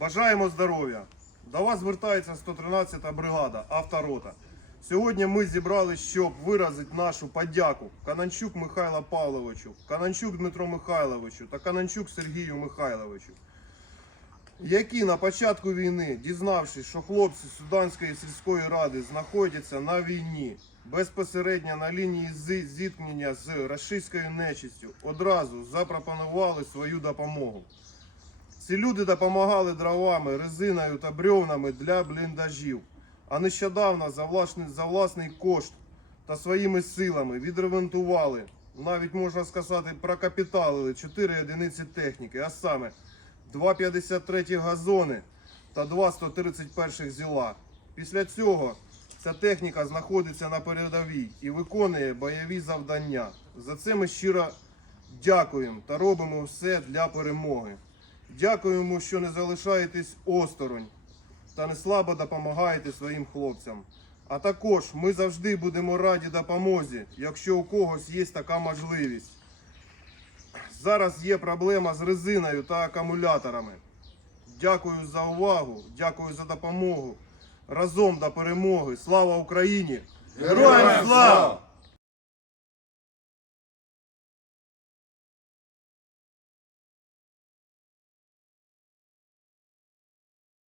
Бажаємо здоров'я! До вас звертається 113-та бригада авторота. Сьогодні ми зібрали, щоб виразити нашу подяку Кананчук Михайлу Павловичу, Кананчук Дмитру Михайловичу та Кананчук Сергію Михайловичу, які на початку війни, дізнавшись, що хлопці Суданської сільської ради знаходяться на війні безпосередньо на лінії зіткнення з рашистською нечистю, одразу запропонували свою допомогу. Ці люди допомагали дровами, резиною та бревнами для бліндажів. А нещодавно за власний, за власний кошт та своїми силами відремонтували, навіть можна сказати, прокапіталили 4 одиниці техніки, а саме 2,53 газони та 2 131 зіла. Після цього ця техніка знаходиться на передовій і виконує бойові завдання. За це ми щиро дякуємо та робимо все для перемоги. Дякуємо, що не залишаєтесь осторонь та не слабо допомагаєте своїм хлопцям. А також ми завжди будемо раді допомозі, якщо у когось є така можливість. Зараз є проблема з резиною та акумуляторами. Дякую за увагу, дякую за допомогу. Разом до перемоги. Слава Україні! Героям слава!